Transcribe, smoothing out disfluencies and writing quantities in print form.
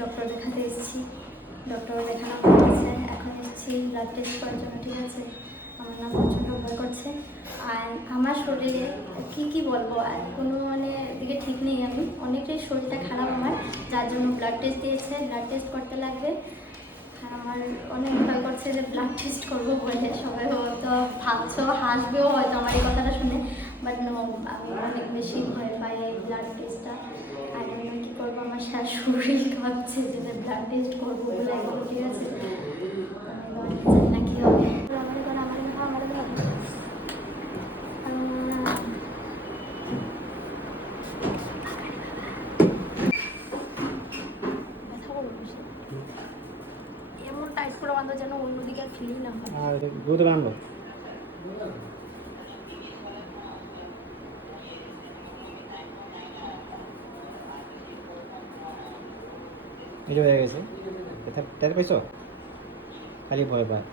Doctor দেখাতে এসেছি, doctor দেখানো হয়েছে, এখন এসেছি ব্লাড টেস্ট করার জন্য। ঠিক আছে, আমার নাম প্রচণ্ড ভয় করছে। আর আমার শরীরে কি বলবো, আর কোনো মানে দিকে ঠিক নেই। আমি অনেকটাই শরীরটা খারাপ আমার, যার জন্য ব্লাড টেস্ট দিয়েছে, ব্লাড টেস্ট করতে লাগবে। আর আমার অনেক ভয় করছে যে ব্লাড টেস্ট করবো বলে। সবাই হয়তো ভাবছো, হাসবেও হয়তো আমার এই কথাটা শুনে, বাট নো, আমি অনেক বেশি ভয় পাই এই ব্লাড টেস্টটা। আর আমি কী করবো, আমার শরীর কাঁপছে যে ব্লাড টেস্ট করবো বলে এখন। ঠিক আছে, আমি জানি না কী হবে। এমন টাইট করে বাঁধো যেন অন্যদিকে আর ফিল না হয়। আর দুধ বাঁধো। এটা হয়ে গেছে, টের পাইছো? খালি ভয় পায়।